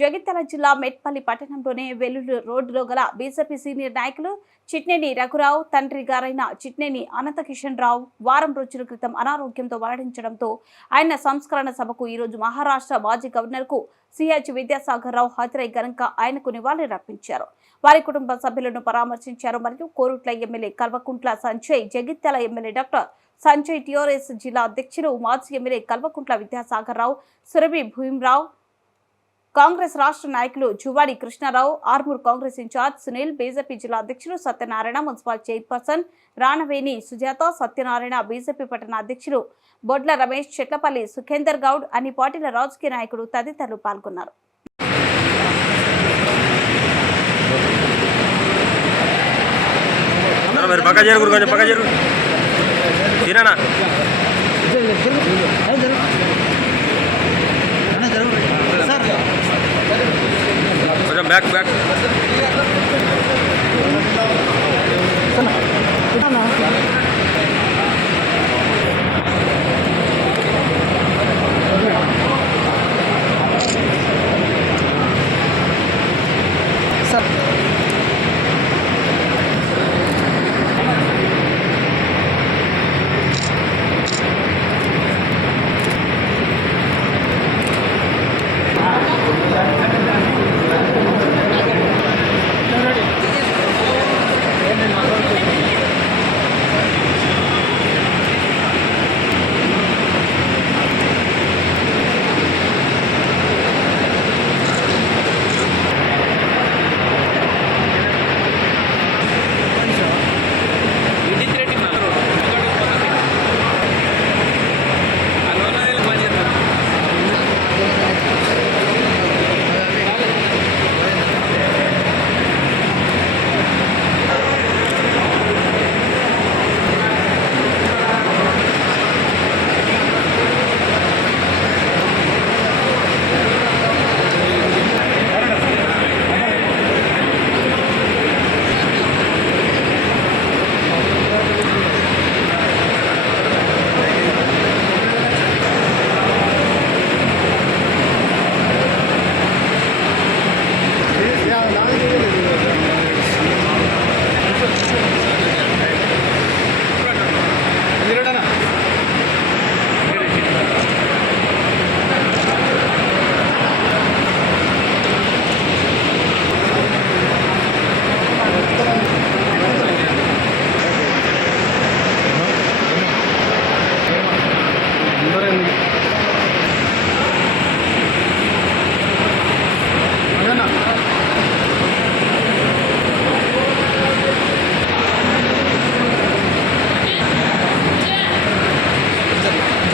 జగిత్యాల జిల్లా మెట్పల్లి పట్టణంలోని వెల్లుల్లి రోడ్డులో గల బీజేపీ సీనియర్ నాయకులు చిట్నేని రఘురావు తండ్రి గారైన చిట్నేని అనంతకిషన్ రావు వారం రోజుల క్రితం అనారోగ్యంతో మరణించడంతో ఆయన సంస్కరణ సభకు ఈరోజు మహారాష్ట్ర మాజీ గవర్నర్కు సిహెచ్ విద్యాసాగర్ రావు హాజరై ఘనంగా ఆయనకు నివాళులర్పించారు. వారి కుటుంబ సభ్యులను పరామర్శించారు. మరియు Korutla MLA Kalvakuntla Sanjay, Jagtial MLA doctor Sanjay, TRS జిల్లా అధ్యక్షులు మాజీ ఎమ్మెల్యే కల్వకుంట్ల విద్యాసాగర్ రావు, సురభి భీమరావు, కాంగ్రెస్ రాష్ట్ర నాయకులు జువాడి కృష్ణారావు, ఆర్మూర్ కాంగ్రెస్ ఇన్ఛార్జ్ సునీల్, బీజేపీ జిల్లా అధ్యక్షులు Satyanarayana, municipal chairperson Ranaveni Sujatha, Satyanarayana, BJP పట్టణ అధ్యక్షులు బొడ్ల రమేష్, చెట్లపల్లి సుఖేందర్ గౌడ్, అన్ని పార్టీల రాజకీయ నాయకులు తదితరులు పాల్గొన్నారు. Back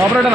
operator